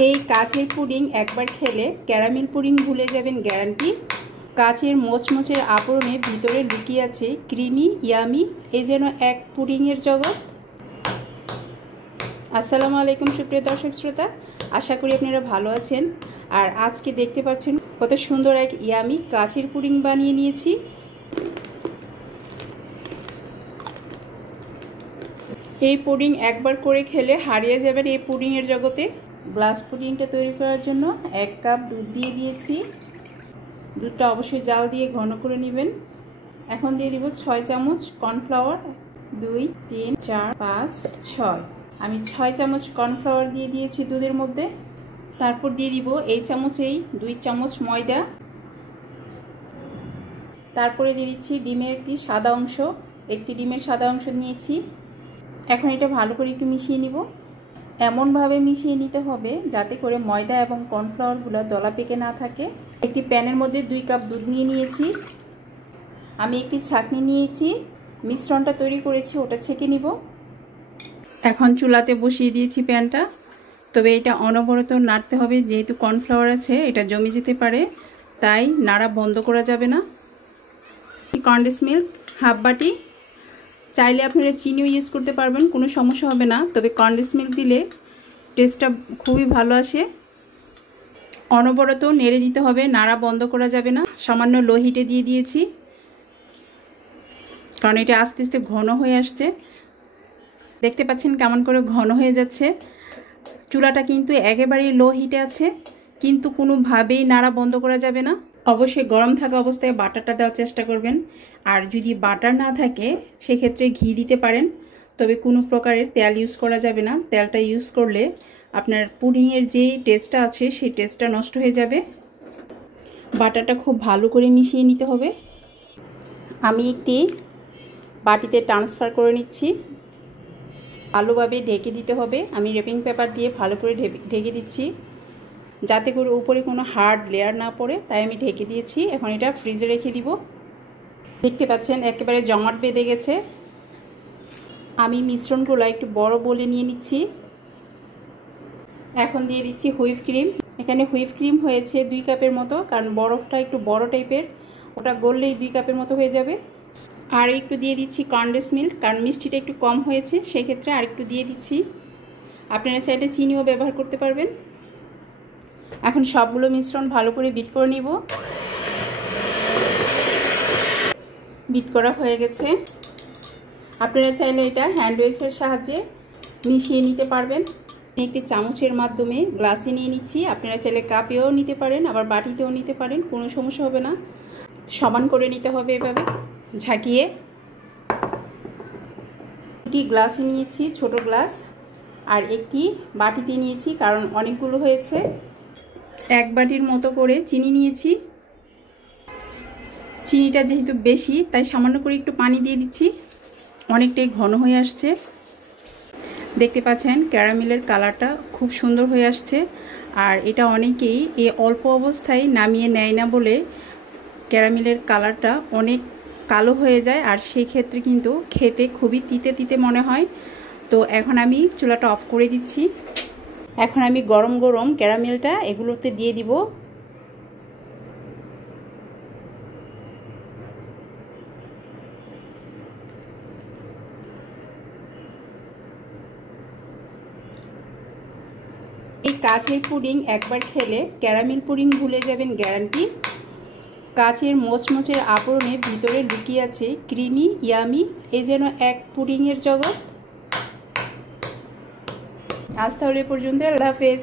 এই কাচের পুডিং একবার খেলে ক্যারামেল পুডিং ভুলে যাবেন গ্যারান্টি। কাচের মোচমোচের আবরণে ভিতরে লুকিয়ে আছে ক্রিমি ইয়ামি, এই যেন এক পুডিংয়ের জগৎ। আসসালামু আলাইকুম সুপ্রিয় দর্শক শ্রোতা, আশা করি আপনারা ভালো আছেন। আর আজকে দেখতে পাচ্ছেন কত সুন্দর এক ইয়ামি কাচের পুডিং বানিয়ে নিয়েছি। এই পুডিং একবার করে খেলে হারিয়ে যাবেন এই পুডিংয়ের জগতে। গ্লাস পুডিংটা তৈরি করার জন্য 1 কাপ দুধ দিয়ে দিয়েছি। দুধটা অবশ্যই জাল দিয়ে ঘন করে নেবেন। এখন দিয়ে দিব 6 চামচ কর্নফ্লাওয়ার। 2 3 4 5 6, আমি 6 চামচ কর্নফ্লাওয়ার দিয়ে দিয়েছি দুধের মধ্যে। তারপর দিয়ে দিব এই চামচেই 2 চামচ ময়দা। তারপরে দিয়ে দিচ্ছি ডিমের একটি সাদা অংশ, একটি ডিমের সাদা অংশ নিয়েছি। এখন এটা ভালো করে একটু মিশিয়ে নিব। এমনভাবে মিশিয়ে নিতে হবে যাতে করে ময়দা এবং কর্নফ্লাওয়ারগুলো দলা পেকে না থাকে। একটি প্যানের মধ্যে 2 কাপ দুধ নিয়ে নিয়েছি। আমি একটি ছাঁকনি নিয়েছি, মিশ্রণটা তৈরি করেছি ওটা ছেঁকে নিব। এখন চুলাতে বসিয়ে দিয়েছি প্যানটা, তবে এটা অনবরত নাড়তে হবে, যেহেতু কর্নফ্লাওয়ার আছে এটা জমে যেতে পারে, তাই নাড়া বন্ধ করা যাবে না। কনডেন্স মিল্ক হাফ বাটি, চাইলে আপনারা চিনিও ইউজ করতে পারবেন, কোনো সমস্যা হবে না, তবে কনডেন্স মিল্ক দিলে টেস্টটা খুবই ভালো আসে। অনবরত নেড়ে দিতে হবে, নাড়া বন্ধ করা যাবে না। সামান্য লো হিটে দিয়ে দিয়েছি, কারণ এটা আস্তে আস্তে ঘন হয়ে আসছে। দেখতে পাচ্ছেন কেমন করে ঘন হয়ে যাচ্ছে। চুলাটা কিন্তু একেবারেই লো হিটে আছে, কিন্তু কোনোভাবেই নাড়া বন্ধ করা যাবে না। অবশ্যই গরম থাকা অবস্থায় বাটারটা দেওয়ার চেষ্টা করবেন। আর যদি বাটার না থাকে সেক্ষেত্রে ঘি দিতে পারেন, তবে কোনো প্রকারের তেল ইউজ করা যাবে না। তেলটা ইউজ করলে আপনার পুডিংয়ের যে টেস্টটা আছে সেই টেস্টটা নষ্ট হয়ে যাবে। বাটারটা খুব ভালো করে মিশিয়ে নিতে হবে। আমি একটি বাটিতে ট্রান্সফার করে নিচ্ছি। ভালোভাবে ঢেকে দিতে হবে। আমি র্যাপিং পেপার দিয়ে ভালো করে ঢেকে দিচ্ছি, যাতে করে উপরে কোনো হার্ড লেয়ার না পড়ে, তাই আমি ঢেকে দিয়েছি। এখন এটা ফ্রিজে রেখে দিব। দেখতে পাচ্ছেন একেবারে জমাট বেঁধে গেছে। আমি মিশ্রণগুলো একটু বড় বলে নিয়ে নিচ্ছি। এখন দিয়ে দিচ্ছি হুইপ ক্রিম। এখানে হুইপ ক্রিম হয়েছে 2 কাপের মতো, কারণ বরফটা একটু বড় টাইপের, ওটা গললেই 2 কাপের মতো হয়ে যাবে। আর একটু দিয়ে দিচ্ছি কনডেন্স মিল্ক, কারণ মিষ্টিটা একটু কম হয়েছে, সেক্ষেত্রে আর একটু দিয়ে দিচ্ছি। আপনারা চাইলে চিনিও ব্যবহার করতে পারবেন। এখন সবগুলো মিশ্রণ ভালো করে বিট করে নিব। বিট করা হয়ে গেছে। আপনারা চাইলে এটা হ্যান্ড উইক্সের সাহায্যে মিশিয়ে নিতে পারবেন। একটি চামচের মাধ্যমে গ্লাসে নিয়ে নিচ্ছি। আপনারা চাইলে কাপেও নিতে পারেন, আবার বাটিতেও নিতে পারেন, কোনো সমস্যা হবে না। সমান করে নিতে হবে এভাবে ঝাঁকিয়ে। 2টি গ্লাসে নিয়েছি, ছোট গ্লাস, আর একটি বাটিতে নিয়েছি, কারণ অনেকগুলো হয়েছে। 1 বাটির মতো করে চিনি নিয়েছি। চিনিটা যেহেতু বেশি, তাই সামান্য করে একটু পানি দিয়ে দিচ্ছি। অনেকটাই ঘন হয়ে আসছে। দেখতে পাচ্ছেন ক্যারামেলের কালারটা খুব সুন্দর হয়ে আসছে। আর এটা অনেকেই এই অল্প অবস্থায় নামিয়ে নেয় না বলে ক্যারামেলের কালারটা অনেক কালো হয়ে যায়, আর সেই ক্ষেত্রে কিন্তু খেতে খুবই তিতে তিতে মনে হয়। তো এখন আমি চুলাটা অফ করে দিচ্ছি। এখন আমি গরম গরম ক্যারামেলটা এগুলোতে দিয়ে দিব। এই কাচের পুডিং একবার খেলে ক্যারামেল পুডিং ভুলে যাবেন গ্যারান্টি। কাচের মোচমোচের আবরণে ভিতরে লুকিয়ে আছে ক্রিমি ইয়ামি, এই যেন এক পুডিংয়ের জগৎ। আজ তাহলে পর্যন্ত, আল্লাহ হাফেজ।